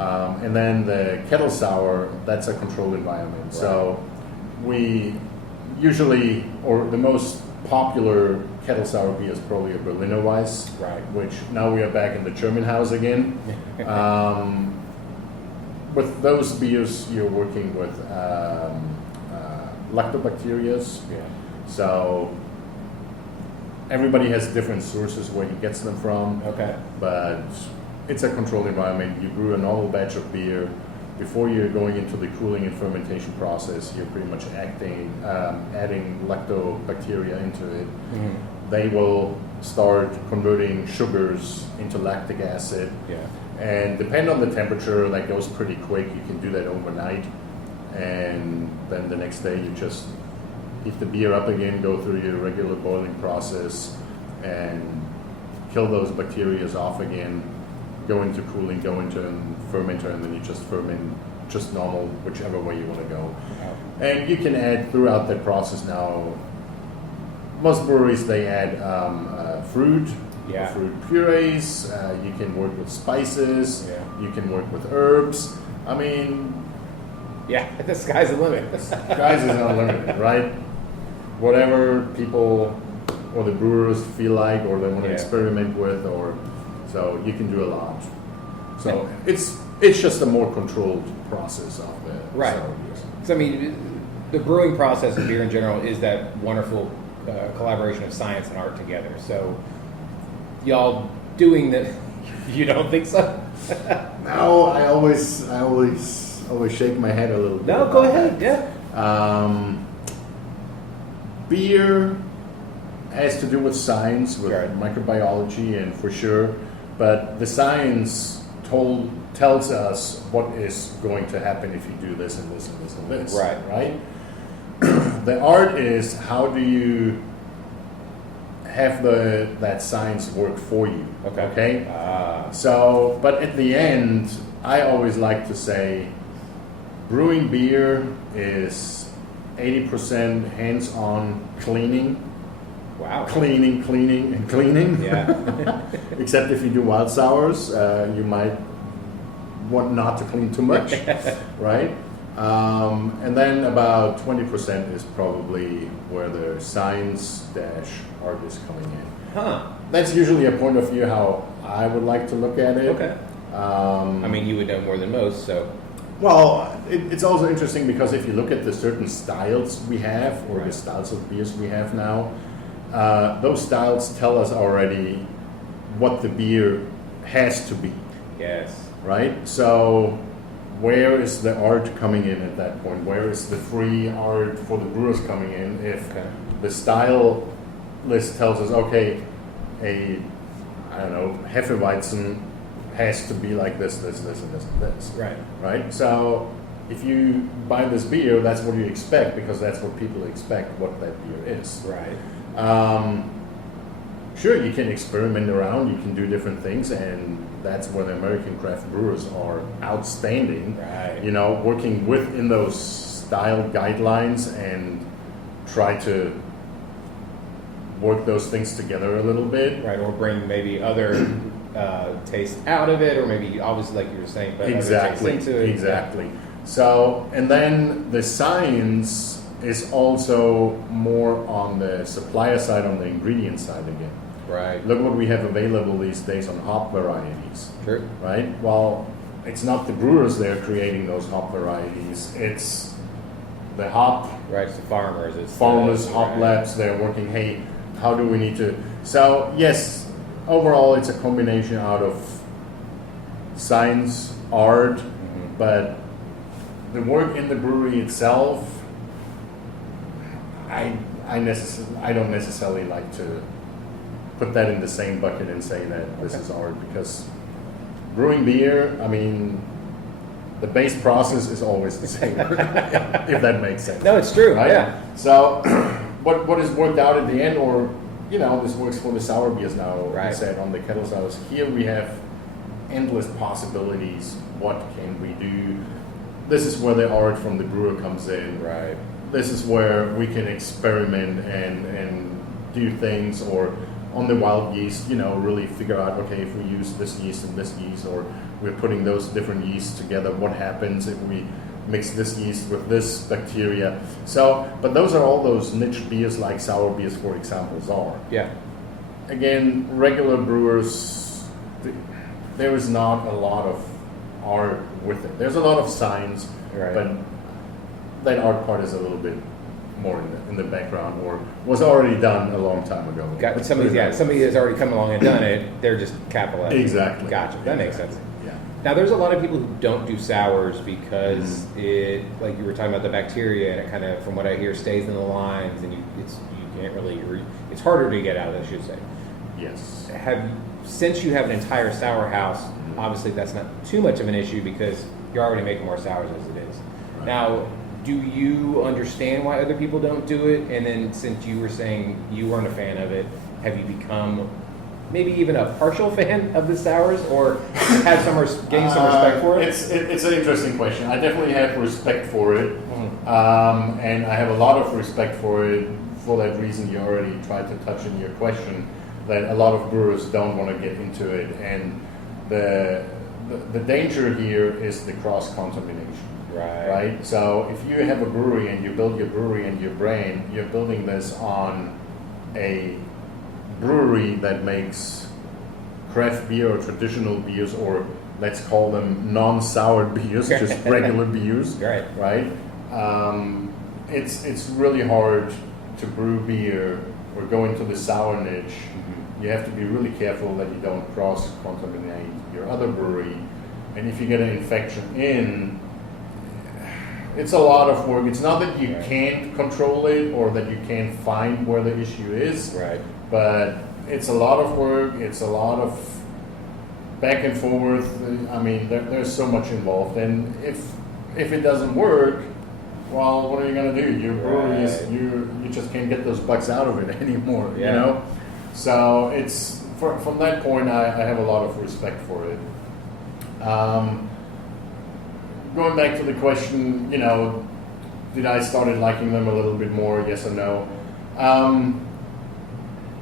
And then the kettle sour, that's a controlled environment. Right. So we usually, or the most popular kettle sour beer is probably a Berliner Weiss, Right. which now we are back in the German house again. With those beers, you're working with lactobacterias. Yeah. So everybody has different sources where he gets them from. Okay. But it's a controlled environment. You brew a normal batch of beer. Before you're going into the cooling and fermentation process, you're pretty much adding lactobacteria into it. Mm-hmm. They will start converting sugars into lactic acid. Yeah. And depending on the temperature, that goes pretty quick. You can do that overnight. And then the next day you just heat the beer up again, go through your regular boiling process, and kill those bacteria off again, go into cooling, go into a fermenter, and then you just ferment just normal, whichever way you want to go. Wow. And you can add throughout that process now, most breweries, they add fruit, Yeah. fruit purees, you can work with spices, Yeah. you can work with herbs. I mean, Yeah, the sky's the limit. guys is unlimited, right? Whatever people or the brewers feel like, or they want to Yeah. experiment with, or so you can do a lot. So it's just a more controlled process of the Right. sour beers. So I mean, the brewing process of beer in general is that wonderful collaboration of science and art together. So y'all doing that? You don't think so? No, I always shake my head a little bit. No, go ahead. Yeah. Beer has to do with science, with Right. microbiology, and for sure, but the science tells us what is going to happen if you do this and this and this and this. Right. Right? The art is, how do you have that science work for you? Okay. So, but at the end, I always like to say, brewing beer is 80% hands-on cleaning. Wow. Cleaning, and cleaning. Yeah. Except if you do wild sours, you might want not to clean too much, right? And then about 20% is probably where the science-art is coming in. Huh. That's usually a point of view how I would like to look at it. Okay. I mean, you would know more than most, so. Well, it's also interesting because if you look at the certain styles we have, or the Right. styles of beers we have now, those styles tell us already what the beer has to be, Yes. right? So where is the art coming in at that point? Where is the free art for the brewers coming in? If Okay. the style list tells us, okay, Hefeweizen has to be like this, and this, and this. Right. Right? So if you buy this beer, that's what you expect, because that's what people expect what that beer is. Right. Sure, you can experiment around, you can do different things, and that's where the American craft brewers are outstanding. Right. You know, working within those style guidelines and try to work those things together a little bit. Right, or bring maybe other taste out of it, or maybe obviously like you were saying, but Exactly. other taste into it. Exactly. So, and then the science is also more on the supplier side, on the ingredient side again. Right. Look what we have available these days on hop varieties, True. right? Well, it's not the brewers that are creating those hop varieties. It's the hop Right, it's the farmers. It's farmers, the, hop right. labs. They're working. Hey, how do we need to? So yes, overall, it's a combination out of science, art, Mhm. but the work in the brewery itself, I don't necessarily like to put that in the same bucket and say that this is art, because brewing beer, I mean, the base process is always the same, if that makes sense. No, it's true. Right? Yeah. So, what is worked out at the end, or this works for the sour beers now. Right. I said on the kettle sours. Here we have endless possibilities. What can we do? This is where the art from the brewer comes in. Right. This is where we can experiment and do things, or on the wild yeast, really figure out, okay, if we use this yeast and this yeast, or we're putting those different yeasts together. What happens if we mix this yeast with this bacteria? So, but those are all those niche beers like sour beers, for example, are. Yeah. Again, regular brewers, there is not a lot of art with it. There's a lot of science, Right. but that art part is a little bit more in the background, or was already done a long time ago. But somebody has already come along and done it. They're just capitalizing. Exactly. Gotcha. That makes sense. Yeah. Now, there's a lot of people who don't do sours because it, like you were talking about the bacteria, and it kind of, from what I hear, stays in the lines, and you can't really, it's harder to get out, I should say. Yes. Since you have an entire sour house, obviously that's not too much of an issue because you're already making more sours as it is. Right. Now, do you understand why other people don't do it? And then, since you were saying you weren't a fan of it, have you become maybe even a partial fan of the sours, or have gained some respect for it? It's an interesting question. I definitely have respect for it, and I have a lot of respect for it for that reason you already tried to touch in your question, that a lot of brewers don't want to get into it, and the danger here is the cross contamination. Right. So if you have a brewery and you build your brewery and your brand, you're building this on a brewery that makes craft beer or traditional beers, or let's call them non-sour beers, just regular beers. Right. It's really hard to brew beer or go into the sour niche. Mm-hmm. You have to be really careful that you don't cross-contaminate your other brewery, and if you get an infection in, it's a lot of work. It's not that you can't control it or that you can't find where the issue is, but it's a lot of work. It's a lot of back and forth. I mean, there's so much involved, and if it doesn't work, well, what are you going to do? Your brewery is, you just can't get those bucks out of it anymore, you know? So it's, from that point, I have a lot of respect for it. Going back to the question, did I started liking them a little bit more, yes or no?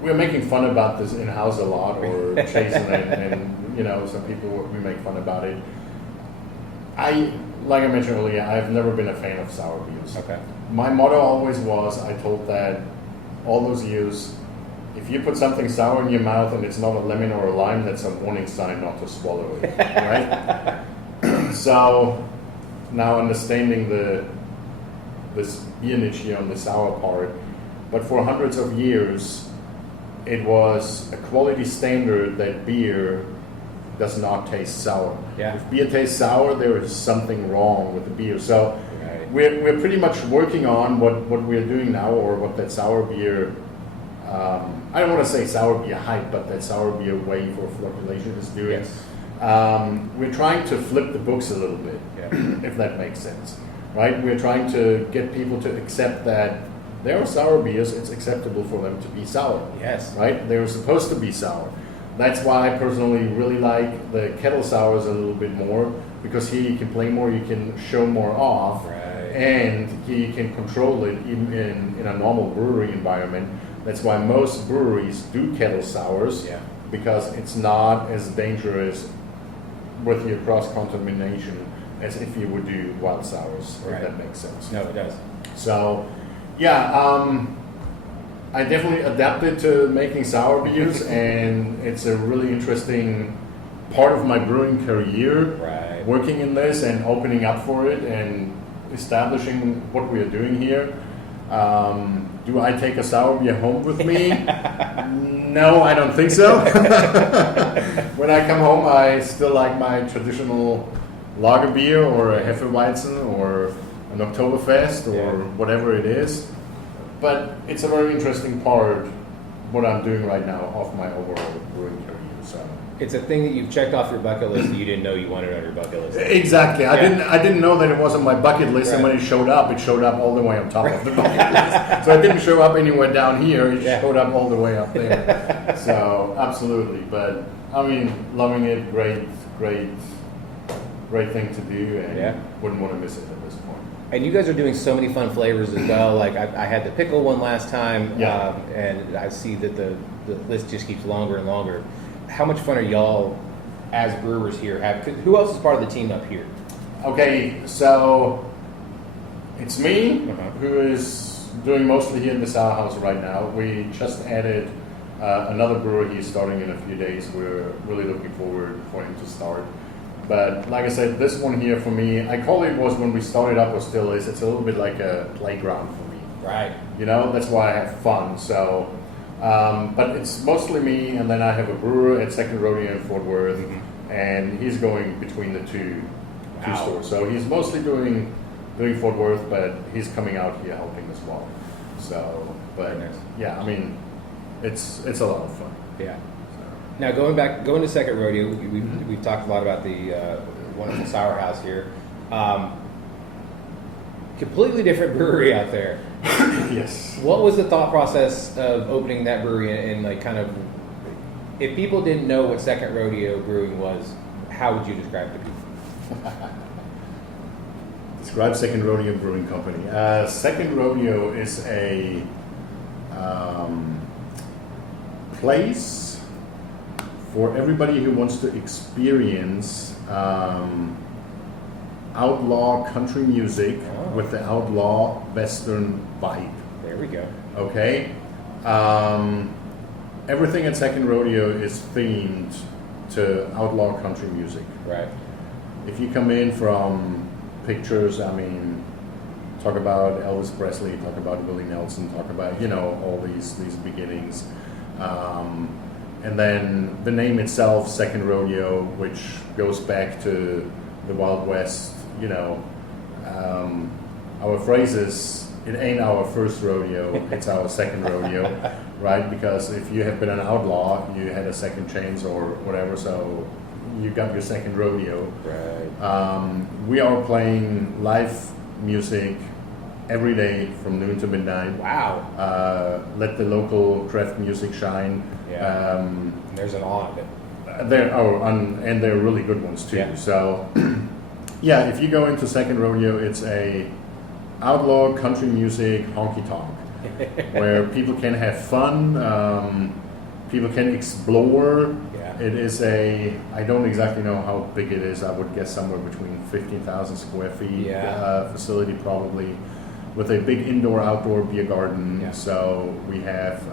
We're making fun about this in-house a lot, or chasing it, and some people, we make fun about it. Like I mentioned earlier, I've never been a fan of sour beers. Okay. My motto always was, I told that all those years, if you put something sour in your mouth and it's not a lemon or a lime, that's a warning sign not to swallow it, right? So now understanding this beer niche here on the sour part, but for hundreds of years, it was a quality standard that beer does not taste sour. Yeah. If beer tastes sour, there is something wrong with the beer. So we're pretty much working on what we're doing now, or what that sour beer, I don't want to say sour beer hype, but that sour beer wave or flocculation is doing. Yes. We're trying to flip the books a little bit, if that makes sense, right? We're trying to get people to accept that there are sour beers, it's acceptable for them to be sour. Yes. Right? They're supposed to be sour. That's why I personally really like the kettle sours a little bit more, because here you can play more, you can show more off, and here you can control it even in a normal brewery environment. That's why most breweries do kettle sours, because it's not as dangerous with your cross-contamination as if you would do wild sours, if that makes sense. No, it does. So, I definitely adapted to making sour beers, and it's a really interesting part of my brewing career, working in this and opening up for it and establishing what we are doing here. Do I take a sour beer home with me? No, I don't think so. When I come home, I still like my traditional lager beer, or a Hefeweizen, or an Oktoberfest, or whatever it is. But it's a very interesting part, what I'm doing right now, of my overall brewing career. So it's a thing that you've checked off your bucket list that you didn't know you wanted on your bucket list. Exactly. I didn't know that it was on my bucket list, and when it showed up all the way on top of the bucket list. So it didn't show up anywhere down here, it showed up all the way up there. So absolutely. But I mean, loving it, great thing to do, and wouldn't want to miss it at this point. And you guys are doing so many fun flavors as well. Like I had the pickle one last time, and I see that the list just keeps longer and longer. How much fun are y'all as brewers here, who else is part of the team up here? Okay, so it's me Uh-huh. who is doing mostly here in the sour house right now. We just added another brewer. He's starting in a few days. We're really looking forward for him to start. But like I said, this one here for me, I call it was when we started up, or still is, it's a little bit like a playground for me. Right. You know, that's why I have fun. So, but it's mostly me, and then I have a brewer at Second Rodeo in Fort Worth, and he's going between the two Wow. stores. So he's mostly doing Fort Worth, but he's coming out here helping as well. So, but Very nice. yeah, I mean, it's a lot of fun. Yeah. So. Now going to Second Rodeo, we've talked a lot about the wonderful sour house here. Completely different brewery out there. Yes. What was the thought process of opening that brewery and like kind of, if people didn't know what Second Rodeo Brewing was, how would you describe it to people? Describe Second Rodeo Brewing Company. Second Rodeo is a place for everybody who wants to experience outlaw country music with the outlaw western vibe. There we go. Okay? Everything at Second Rodeo is themed to outlaw country music. Right. If you come in from pictures, I mean, talk about Elvis Presley, talk about Willie Nelson, talk about, you know, all these beginnings. And then the name itself, Second Rodeo, which goes back to the Wild West, you know. Our phrase is, it ain't our first rodeo, it's our second rodeo, right? Because if you have been an outlaw, you had a second chance or whatever, so you got your second rodeo. Right. We are playing live music every day from noon to midnight. Wow. Let the local craft music shine. Yeah. There's an awe of it. And they're really good ones too. Yeah. So, yeah, if you go into Second Rodeo, it's a outlaw country music honky tonk, where people can have fun, people can explore. Yeah. It is I don't exactly know how big it is. I would guess somewhere between 15,000 square feet facility probably, with a big indoor-outdoor beer garden. Yeah. So we have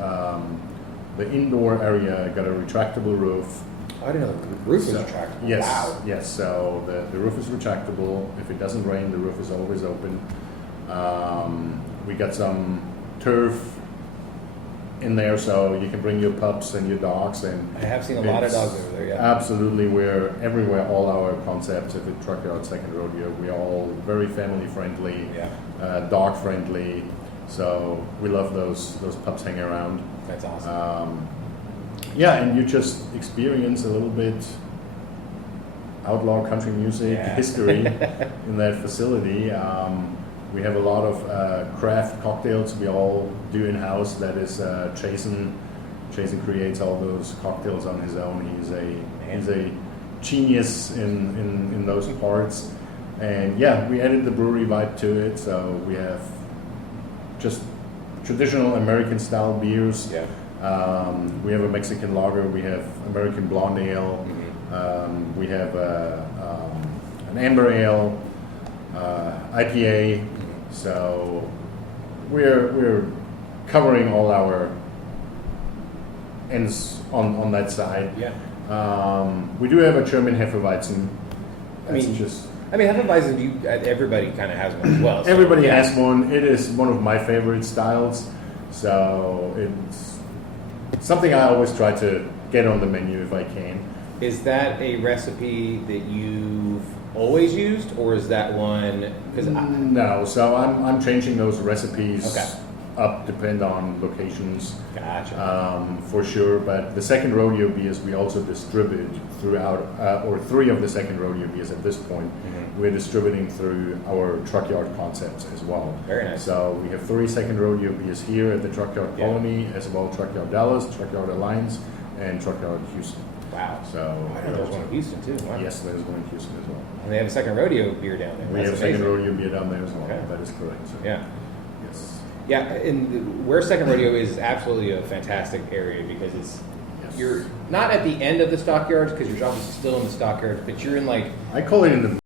the indoor area got a retractable roof. I didn't know the roof was retractable. Yes, Wow. yes. So the roof is retractable. If it doesn't rain, the roof is always open. We got some turf in there, so you can bring your pups and your dogs. And I have seen a lot of dogs over there, yeah. Absolutely, we're everywhere. All our concepts at the Truck Yard Second Rodeo, we are all very family friendly, dog friendly. So we love those pups hanging around. That's awesome. Yeah, and you just experience a little bit outlaw country music history in that facility. We have a lot of craft cocktails we all do in-house. That is Jason creates all those cocktails on his own. He's a genius in those parts. And yeah, we added the brewery vibe to it. So we have just traditional American style beers. Yeah. We have a Mexican lager. We have American blonde ale. We have an amber ale, IPA. So we're covering all our ends on that side. Yeah. We do have a German Hefeweizen. Hefeweizen, everybody kind of has one as well. So, Everybody has one. It is one of my favorite styles. So it's something I always try to get on the menu if I can. Is that a recipe that you've always used, or is that one? No, so I'm changing those recipes Okay. up, depend on locations. Gotcha. For sure. But the Second Rodeo beers we also distribute throughout, or 3 of the Second Rodeo beers at this point. We're distributing through our Truck Yard concepts as well. Very nice. So we have 3 Second Rodeo beers here at the Truck Yard Colony, as well Truck Yard Dallas, Truck Yard Alliance, and Truck Yard Houston. Wow. So I know there's one in Houston too. Wow. yes, there's one in Houston as well. And they have a Second Rodeo beer down there. We That's have Second amazing. Rodeo beer down there as well. Okay. That is correct. So, Yeah. yes. Yeah, and where Second Rodeo is absolutely a fantastic area because it's you're not at the end of the stockyards because your office is still in the stockyards, but you're in like I call it in the